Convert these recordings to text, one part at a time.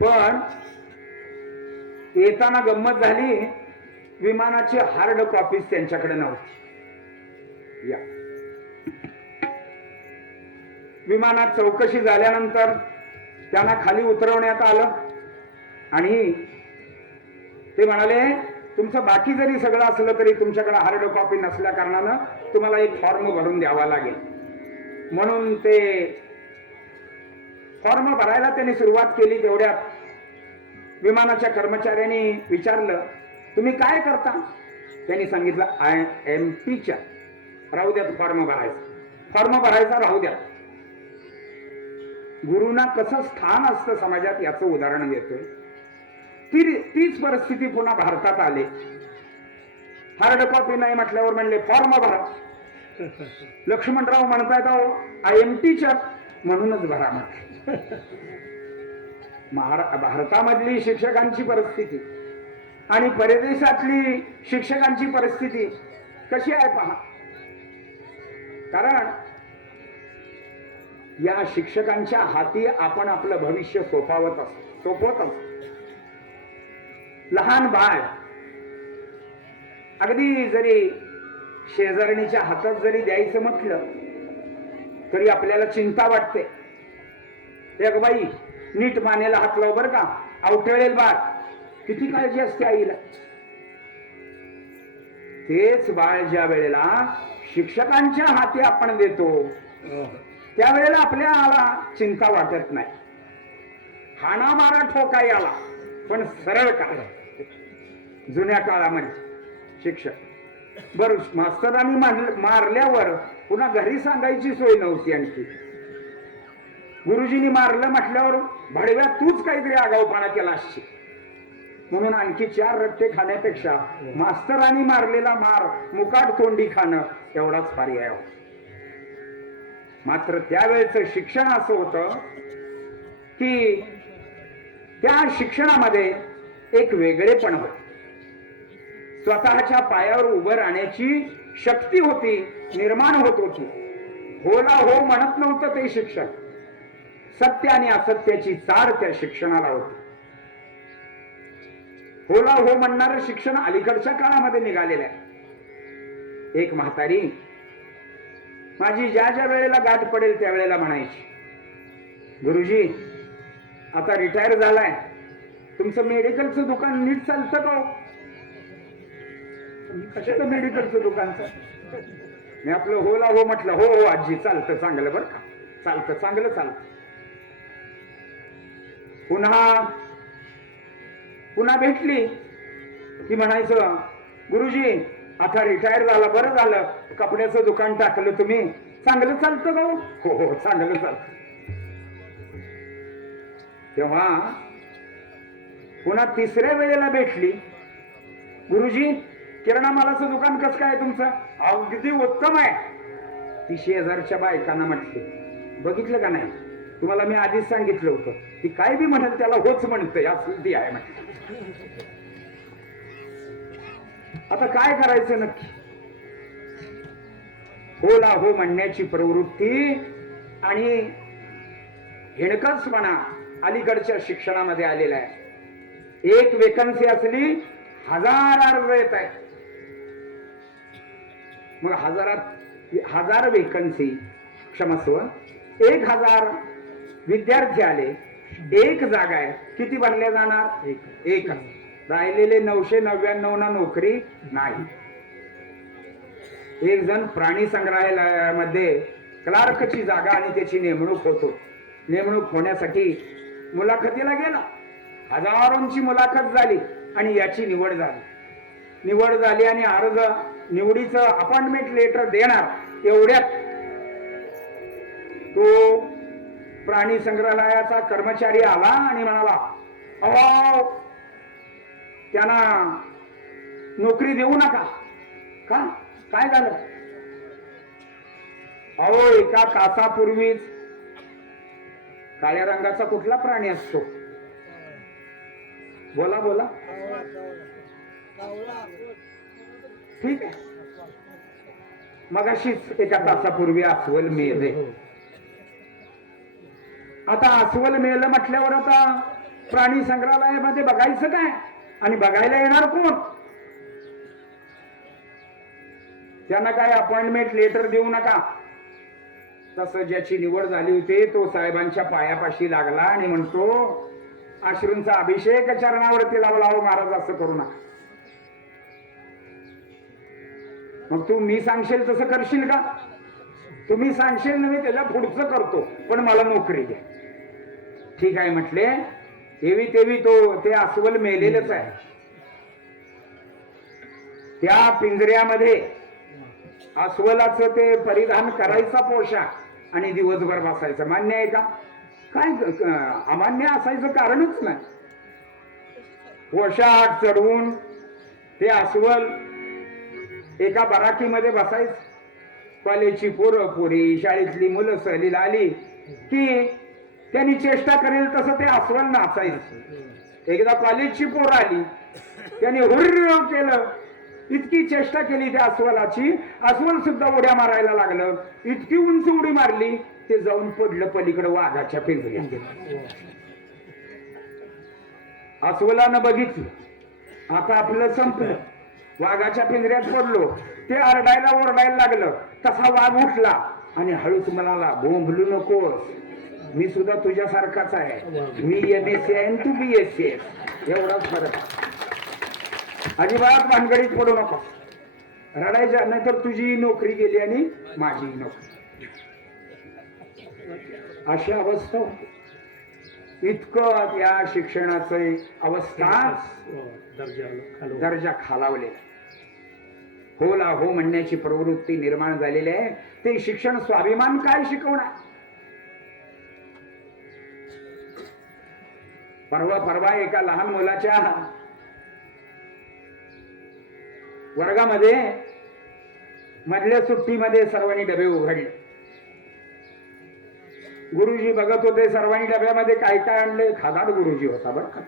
पण येताना गंमत झाली, विमानाची हार्ड कॉपीज त्यांच्याकडे नव्हती. या विमानात चौकशी झाल्यानंतर त्यांना खाली उतरवण्यात आलं आणि ते म्हणाले, तुमचं बाकी जरी सगळं असलं तरी तुमच्याकडे हार्ड कॉपी नसल्या कारणानं तुम्हाला एक फॉर्म भरून द्यावा लागेल. म्हणून ते फॉर्म भरायला त्यांनी सुरुवात केली. तेवढ्यात विमानाच्या कर्मचाऱ्यांनी विचारलं, तुम्ही काय करता? त्यांनी सांगितलं, आय एम टीचर. राहू द्यात फॉर्म भरायचा. फॉर्म भरायचा राहू द्या. गुरुना कसं स्थान असतं समाजात याचं उदाहरण देतोय. तीच परिस्थिती पुन्हा भारतात आले. हार्ड कॉपी नाही म्हटल्यावर म्हणले फॉर्म भरा. लक्ष्मणराव म्हणतायत, आय एम टीचर म्हणूनच भरा म्हटलं. भारतामधली शिक्षकांची परिस्थिती आणि परदेशातली शिक्षकांची परिस्थिती कशी आहे पहा. कारण या शिक्षकांच्या हाती आपण आपलं भविष्य सोपवत असतो. लहान बाळ अगदी जरी शेजारणीच्या हातात जरी द्यायचं म्हटलं तरी आपल्याला चिंता वाटते. एक बाई नीट मानेला हात लाव बर का, अवटळेल बाळ. किती काळजी असते आईला. तेच बाळ ज्या वेळेला शिक्षकांच्या हाती आपण देतो त्यावेळेला आपल्याला चिंता वाटत नाही. हाना मारा ठोका याला पण सरळ काय. जुन्या काळामध्ये शिक्षक बर मास्तरांनी मारल्यावर पुन्हा घरी सांगायची सोय नव्हती. आणखी गुरुजींनी मारलं म्हटल्यावर भडव्या तूच काहीतरी आगाऊपणा केला असशील म्हणून आणखी 4 रट्टे खाण्यापेक्षा मास्तरांनी मारलेला मार मुकाट तोंडी खाणं एवढाच पर्याय होता. मात्र त्यावेळेचं शिक्षण असं होतं की त्या शिक्षणामध्ये एक वेगळेपण होते. स्वतःच्या पायावर उभं राहण्याची शक्ती होती, निर्माण होत होती. होला हो म्हणत नव्हतं ते शिक्षण. सत्य आणि असत्याची चाड त्या शिक्षणाला होती. होला हो म्हणणारं शिक्षण अलीकडच्या काळामध्ये निघालेलं आहे. एक म्हातारी माझी ज्या ज्या वेळेला गाठ पडेल त्यावेळेला म्हणायची, गुरुजी आता रिटायर झालाय, तुमचं मेडिकलचं दुकान नीट चालतं का? कशाचं मेडिकलचं दुकान? मी आपलं होला हो म्हटलं, हो हो आजी चालतं चांगलं बरं का, चालतं चांगलं चालतं. पुन्हा भेटली की म्हणायचं, गुरुजी आता रिटायर झाला, बरं झालं, कपड्याचं दुकान टाकलं तुम्ही, चांगलं चालतं का? हो हो चांगलं चालतं. तेव्हा पुन्हा 3ऱ्या वेळेला भेटली, गुरुजी किराणा मालाचं दुकान कसं काय तुमचं? अगदी उत्तम आहे. ती शेजारच्या बायकांना म्हटली, बघितलं का नाही, तुम्हाला मी आधीच सांगितलं होतं, ती काय बी म्हणाल त्याला होच म्हणते, असं ती आहे म्हटलं. आता काय करायचं नक्की? होला हो म्हणण्याची प्रवृत्ती आणि हिणकसपणा अलीकडच्या शिक्षणामध्ये आलेला आहे. एक वेकन्सी असली 1000 अर्ज येत आहे. मग 1000 वेकन्सी, क्षमस्व 1000 विद्यार्थी आले, 1 जागा आहे, किती भरल्या जाणार? एक. राहिलेले 999 ना नोकरी नाही. एक जण प्राणी संग्रहालयामध्ये क्लार्कची जागा आणि त्याची नेमणूक होतो. नेमणूक होण्यासाठी मुलाखतीला गेला. हजारोंची मुलाखत झाली आणि याची निवड झाली आणि अर्ज निवडीचं अपॉइंटमेंट लेटर देणार एवढ्यात तो प्राणी संग्रहालयाचा कर्मचारी आला आणि म्हणाला, अहो त्यांना नोकरी देऊ नका. का? काय झालं? अहो एका तासापूर्वीच काळ्या रंगाचा कुठला प्राणी असतो? बोला बोला. ठीक आहे, मगाशीच एका तासापूर्वी अस्वल मेले. आता अस्वल मेलं म्हटल्यावर आता प्राणी संग्रहालयामध्ये बघायचं काय आणि बघायला येणार कोण? त्यांना काय अपॉइंटमेंट लेटर देऊ नका. तसं ज्याची निवड झाली होती तो साहेबांच्या पायापाशी लागला आणि म्हणतो अश्रूंचा अभिषेक चरणावरती लावला. हो महाराज असं करू नका. मग तू मी सांगशील तसं करशील का? तुम्ही सांगशील ना मी त्याला पुढचं करतो पण मला नोकरी द्या. ठीक आहे म्हटले. एवी तेवी ते अस्वल मेलेलंच आहे. त्या पिंजऱ्यामध्ये अस्वलाचं ते परिधान करायचा पोशाख आणि दिवसभर बसायचं मान्य आहे का? काय अमान्य असायचं कारणच नाही. पोशाख चढवून ते अस्वल एका बराकीमध्ये बसायचं. कॉलेजची पोरं पोरी शाळेतली मुलं सहलीला आली की त्यांनी चेष्टा करेल तसं ते अस्वल नाचायचं. एकदा कॉलेजची पोरं आली त्यांनी हुर्र केलं. इतकी चेष्टा केली त्या अस्वलाची, अस्वल सुद्धा उड्या मारायला लागलं. इतकी उंच उडी मारली ते जाऊन पडलं पलीकडे वाघाच्या पिंजऱ्यात. अस्वलानं बघितलं आता आपलं संपलं. वाघाच्या पिंजऱ्यात पडलो. ते आरडायला ओरडायला लागलं. तसा वाघ उठला आणि हळूच म्हणाला बोंबलू नकोस, मी सुद्धा तुझ्यासारखाच आहे. मी MSc आहे आणि तू BSc आहे. एवढाच फरक. अजिबात भानगडीत पडू नको. रडायच्या नाहीतर तुझी नोकरी गेली आणि माझी नोकरी. अशी अवस्था. इतकं या शिक्षणाचं अवस्था दर्जा खालावलेला. होला हो म्हणण्याची प्रवृत्ती निर्माण झालेली आहे. ते शिक्षण स्वाभिमान काय शिकवणार? परवा एका लहान मुलाच्या वर्गामध्ये मधल्या सुट्टीमध्ये सर्वांनी डबे उघडले. गुरुजी बघत होते सर्वांनी डब्यामध्ये काय काय आणले. खादाड गुरुजी होता बरं का.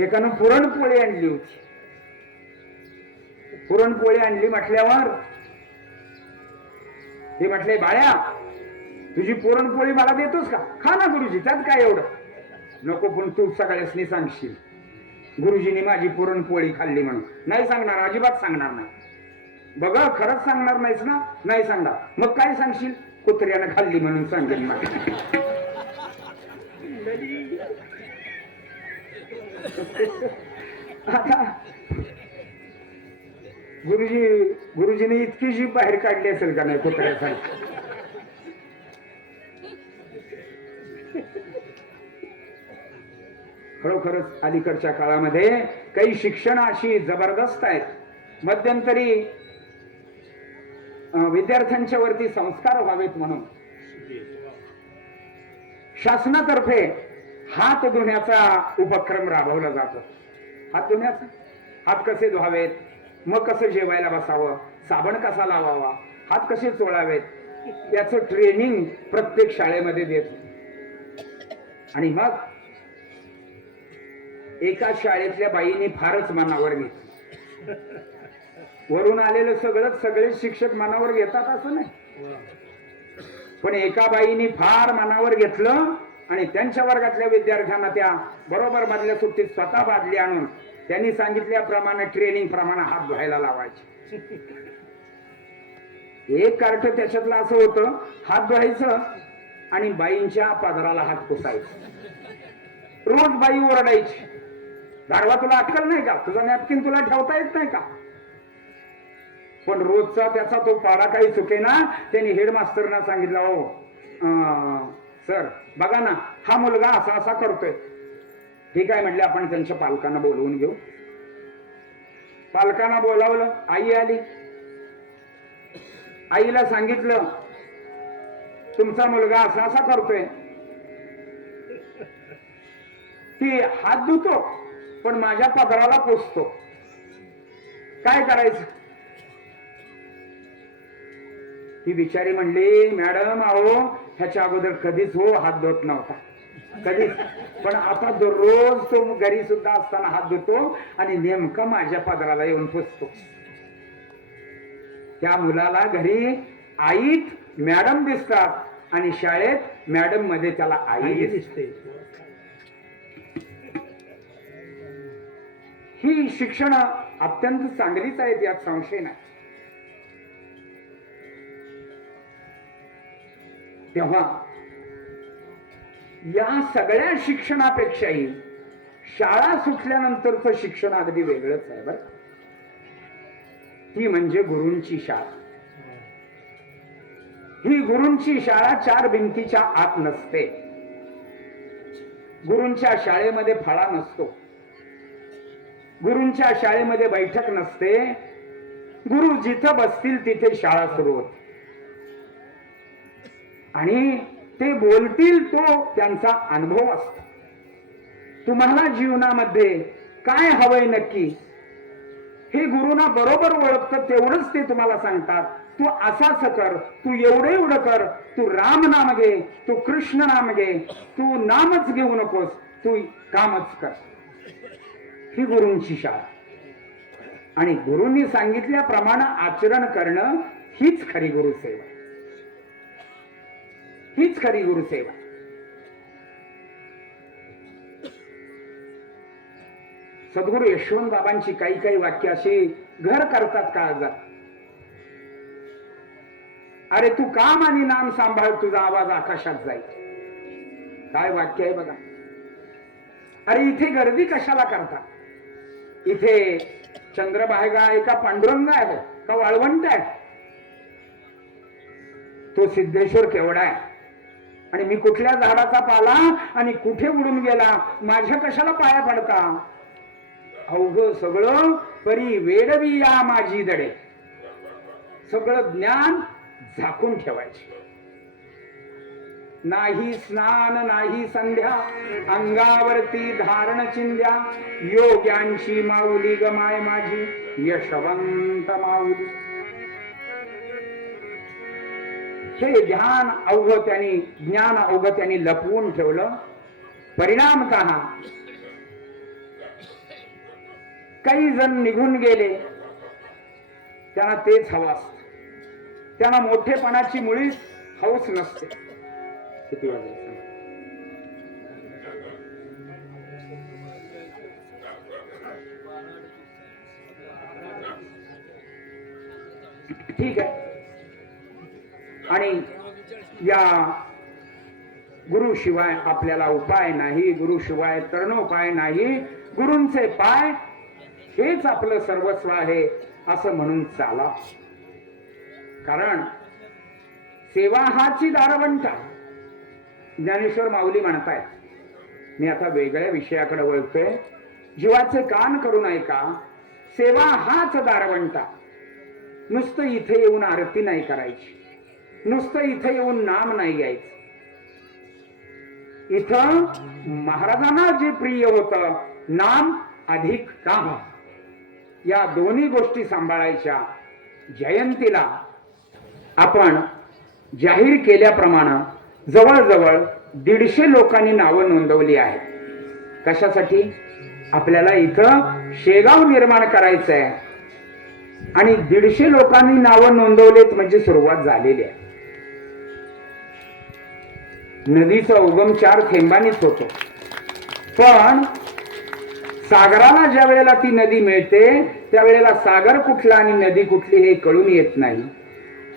एकानं पुरणपोळी आणली होती. पुरणपोळी आणली म्हटल्यावर ते म्हटले बाळ्या तुझी पुरणपोळी मला देतोस का? खा ना गुरुजी, त्यात काय एवढं. नको पण तू सगळ्यासनी सांगशील गुरुजींनी माझी पुरणपोळी खाल्ली म्हणून. नाही सांगणार, अजिबात सांगणार नाही. बघा खरंच सांगणार नाहीस ना? नाही सांगणार. मग काय सांगशील? कुत्र्यानं खाल्ली म्हणून सांगेन मला. आता गुरुजीने इतकी जीभ बाहेर काढली असेल का नाही कुत्र्यासाठी? खरोखरच अलीकडच्या काळामध्ये काही शिक्षण अशी जबरदस्त आहेत. मध्यंतरी विद्यार्थ्यांच्या वरती संस्कार व्हावेत म्हणून शासनातर्फे हात धुण्याचा उपक्रम राबवला जातो. हात धुण्याचा, हात कसे धुवावेत, मग कसं जेवायला बसावं, साबण कसा लावावा, हात कसे चोळावेत याचं ट्रेनिंग प्रत्येक शाळेमध्ये देतो. आणि मग एका शाळेतल्या बाईने फारच मनावर घेतलं. वरून आलेलं सगळे शिक्षक मनावर घेतात असं नाही, पण एका बाईने फार मनावर घेतलं आणि त्यांच्या वर्गातल्या विद्यार्थ्यांना त्या बरोबर मधल्या सुट्टीत स्वतः बादली आणून त्यांनी सांगितल्याप्रमाणे ट्रेनिंग प्रमाणे हात धुवायला लावायचे. एक कार्ट त्याच्यातलं असं होतं, हात धुवायचं आणि बाईंच्या पदराला हात पुसायचा. रोज बाई ओरडायची, गाढवा तुला अक्कल नाही का? तुझा नॅपकिन तुला ठेवता येत नाही का? पण रोजचा त्याचा तो पाडा काही चुके ना. त्यांनी हेडमास्टरना सांगितलं, हो सर बघा ना हा मुलगा असा असा करतोय. ठीक आहे म्हटले, आपण त्यांच्या पालकांना बोलवून घेऊ. पालकांना बोलावलं. आई आली. आईला सांगितलं तुमचा मुलगा असा असा करतोय. ती हात धुतो पण माझ्या पदराला पुसतो, काय करायचं? ती बिचारी म्हणली, मॅडम अहो ह्याच्या अगोदर कधीच हो हात धुत नव्हता, कधीच, पण आता दररोज तो घरी सुद्धा असताना हात धुतो आणि नेमका माझ्या पदराला येऊन पुसतो. त्या मुलाला घरी आई मॅडम दिसतात आणि शाळेत मॅडम मध्ये त्याला आई दिसते. ही शिक्षण अत्यंत चांगलीच आहेत, यात संशय नाही. तेव्हा या सगळ्या शिक्षणापेक्षाही शाळा सुटल्यानंतरचं शिक्षण अगदी वेगळंच आहे बरं. ती म्हणजे गुरूंची शाळा. ही गुरूंची शाळा चार भिंतीच्या आत नसते. गुरूंच्या शाळेमध्ये फळा नसतो. गुरूंच्या शाळेमध्ये बैठक नसते. गुरु जिथं बसतील तिथे शाळा सुरू होते आणि ते बोलतील तो त्यांचा अनुभव असतो. तुम्हाला जीवनामध्ये काय हवंय नक्की हे गुरुना बरोबर ओळखतं, तेवढंच ते तुम्हाला सांगतात. तू असाच कर, तू एवढं कर, तू राम नाम घे, तू कृष्ण नाम घे, तू नामच घेऊ नकोस, तू कामच कर. ही गुरूंची शाळा. आणि गुरूंनी सांगितल्याप्रमाणे आचरण करणं हीच खरी गुरुसेवा. हीच खरी गुरुसेवा. सद्गुरू यशवंत बाबांची काही काही वाक्य अशी घर करतात काळजात. अरे तू काम आणि नाम सांभाळ, तुझा आवाज आकाशात जाईल. काय वाक्य आहे बघा. अरे इथे गर्दी कशाला करता? इथे चंद्रभागा आहे का पांडुरंग आहे का वाळवंट आहे? तो सिद्धेश्वर केवढा आहे आणि मी कुठल्या झाडाचा पाला आणि कुठे उडून गेला, माझ्या कशाला पाया पडता? अवघ सगळं परी वेडवी या माझी दडे. सगळं ज्ञान झाकून ठेवायचे. नाही स्नान नाही संध्या, अंगावरती धारण चिंध्या, योग्यांची माऊली गमाय माझी, यशवंत माऊली. हे ध्यान अवघ त्यांनी, ज्ञान अवघ त्यांनी लपवून ठेवलं. परिणामतः काही जण निघून गेले, त्यांना तेच हवं असतं. त्यांना मोठेपणाची मुळीच हौस नसते. किती वाजले? ठीक आहे. आणि या गुरुशिवाय आपल्याला उपाय नाही, गुरुशिवाय तरणोपाय नाही. गुरूंचे पाय हेच आपलं सर्वस्व आहे असं म्हणून चाला. कारण सेवा हाची दारवंटा. ज्ञानेश्वर माऊली म्हणतायत. मी आता वेगळ्या विषयाकडे वळतोय. जीवाचे कान करून ऐका. सेवा हाच दारवंटा. नुसतं इथे येऊन आरती नाही करायची, नुसतं इथे येऊन नाम नाही घ्यायचं. इथं महाराजांना जे प्रिय होतं, नाम अधिक काम, या दोन्ही गोष्टी सांभाळायच्या. जयंतीला आपण जाहीर केल्याप्रमाणे जवळजवळ 150 लोकांनी नावं नोंदवली आहेत. कशासाठी? आपल्याला इथं शेगाव निर्माण करायचं आहे आणि 150 लोकांनी नावं नोंदवलेत म्हणजे सुरुवात झालेली आहे. नदीचा उगम 4 थेंबांनीच होतो, पण सागराला ज्या वेळेला ती नदी मिळते त्यावेळेला सागर कुठला आणि नदी कुठली हे कळून येत नाही.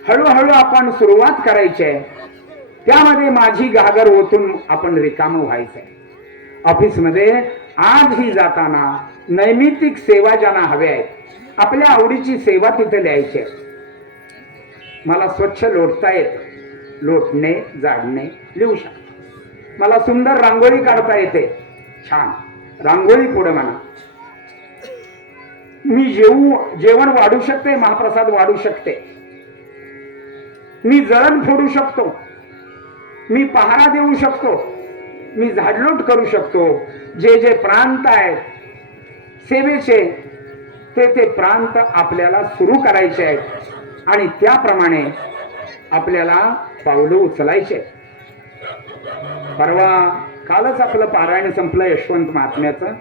हळूहळू आपण सुरुवात करायची आहे. त्यामध्ये माझी घागर ओतून आपण रिकाम व्हायचंय. ऑफिसमध्ये आजही जाताना नैमित्तिक सेवा ज्यांना हव्या आहेत, आपल्या आवडीची सेवा तिथे लिहायची आहे. मला स्वच्छ लोटता येतं, लोटणे झाडणे लिहू शकतो. मला सुंदर रांगोळी काढता येते, छान रांगोळी पुढे म्हणा. मी जेवण वाढू शकते, महाप्रसाद वाढू शकते. मी जळण फोडू शकतो, मी पहारा देऊ शकतो, मी झाडलोट करू शकतो. जे जे प्रांत आहेत सेवेचे ते प्रांत आपल्याला सुरू करायचे आहेत आणि त्याप्रमाणे आपल्याला पावलं उचलायचे. परवा कालच आपलं पारायण संपलं यशवंत महात्म्याचं.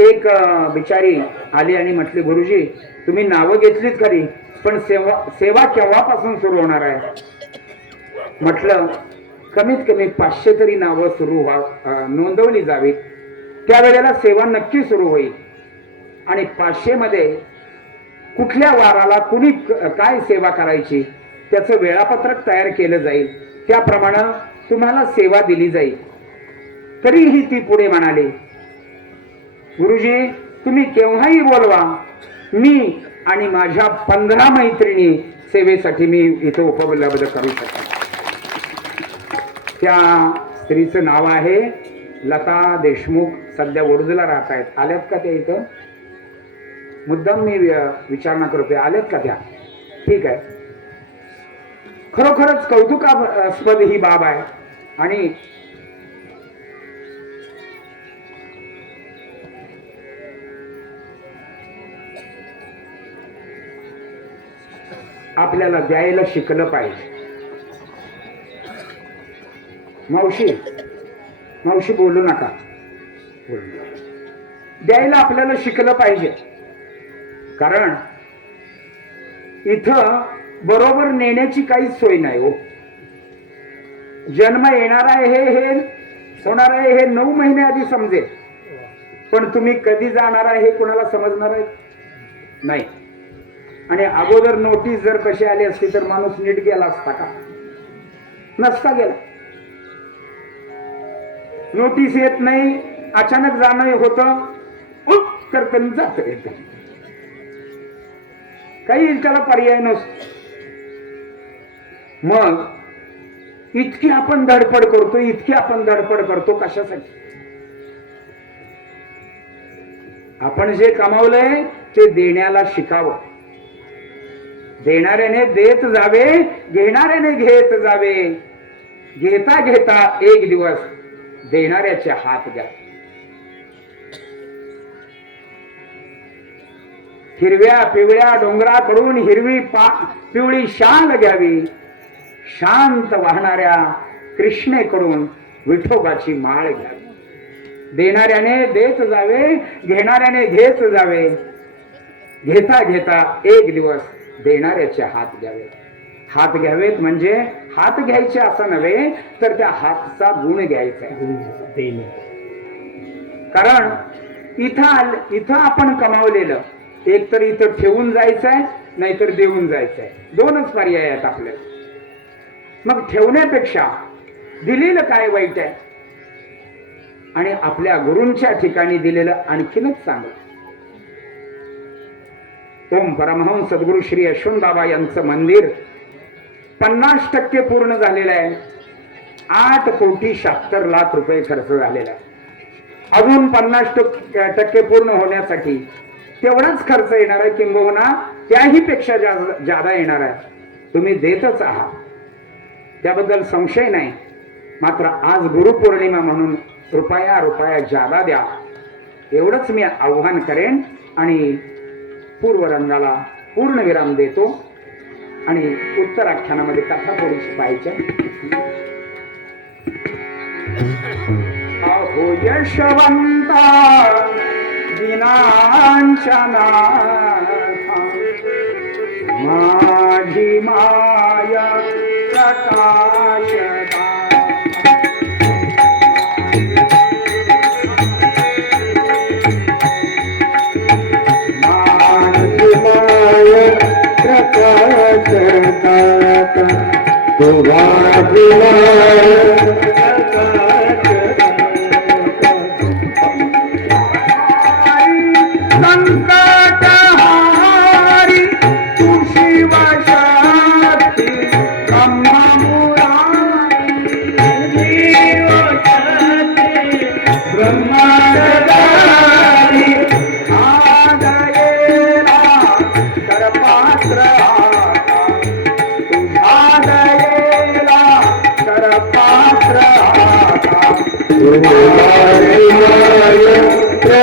एक बिचारी आली आणि म्हटली, गुरुजी तुम्ही नावं घेतलीत खरी, पण सेवा केव्हापासून सुरू होणार आहे? म्हटलं कमीत कमी 500 तरी नावं नोंदवली जावीत. त्यावेळेला सेवा नक्की सुरू होईल. आणि 500 मध्ये कुठल्या वाराला कुणी काय सेवा करायची त्याचं वेळापत्रक तयार केलं जाईल. त्याप्रमाणे तुम्हाला सेवा दिली जाईल. तरीही ती पुढे म्हणाली, गुरुजी तुम्ही केव्हाही बोलवा, मी आणि माझ्या 15 मैत्रिणी सेवेसाठी मी इथं उपलब्ध करू शकतो. त्या स्त्रीचं नाव आहे लता देशमुख. सध्या वडोदला राहत आहेत. आल्यात का त्या इथं? मुद्दाम मी विचारणा करतोय, आल्यात का त्या? ठीक आहे. खरोखरच कौतुकास्पद ही बाब आहे. आणि आपल्याला द्यायला शिकलं पाहिजे. मावशी बोलू नका. द्यायला आपल्याला शिकलं पाहिजे. कारण इथं बरोबर नेण्याची काहीच सोय नाही हो. जन्म येणार आहे हे होणार आहे हे 9 महिने आधी समजेल, पण तुम्ही कधी जाणार आहे हे कोणाला समजणार आहे नाही. आणि अगोदर नोटीस जर कशी आली असती तर माणूस नीट गेला असता का? नसता गेला. नोटीस येत नाही, अचानक जाणं होतं, करताना जात येत. काही त्याला पर्याय नसतो. मग इतकी आपण धडपड करतो कशासाठी? आपण जे कमावलंय ते देण्याला शिकावं. देणाऱ्याने देत जावे, घेणाऱ्याने घेत जावे. घेता घेता एक दिवस देणाऱ्याचे हात घ्या. हिरव्या पिवळ्या डोंगराकडून हिरवी पिवळी शाल घ्यावी. शांत वाहणाऱ्या कृष्णेकडून विठोबाची माळ घ्यावी. देणाऱ्याने देत जावे, घेणाऱ्याने घेत जावे. घेता घेता एक दिवस देणाऱ्याचे हात घ्यावे. हात घ्यावेत म्हणजे हात घ्यायचे असं नव्हे, तर त्या हातचा गुण घ्यायचा. कारण इथं आपण कमावलेलं एक तर इथं ठेवून जायचंय, नाहीतर देऊन जायचंय. 2च पर्याय आहेत आपल्याला. मग ठेवण्यापेक्षा दिलेलं काय वाईट आहे? आणि आपल्या गुरूंच्या ठिकाणी दिलेलं आणखीनच चांगलं. ओम परमहंस सद्गुरु श्री यशवंतबाबा यांचं मंदिर 50% पूर्ण झालेलं आहे. 8,76,00,000 रुपये खर्च झालेला आहे. अजून 50% पूर्ण होण्यासाठी तेवढाच खर्च येणार आहे, किंबहुना त्याही पेक्षा जादा येणार आहे. तुम्ही देतच आहात, त्याबद्दल संशय नाही. मात्र आज गुरुपौर्णिमा म्हणून रुपया जादा द्या, एवढंच मी आव्हान करेन. आणि पूर्वरंगाला पूर्ण विराम देतो. आणि उत्तराख्यानामध्ये कथा थोडीशी पाहायच्या. अहो यशवंता दिनांच्या नाथा, माझी माया प्रकाशदा.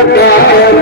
प्रकाश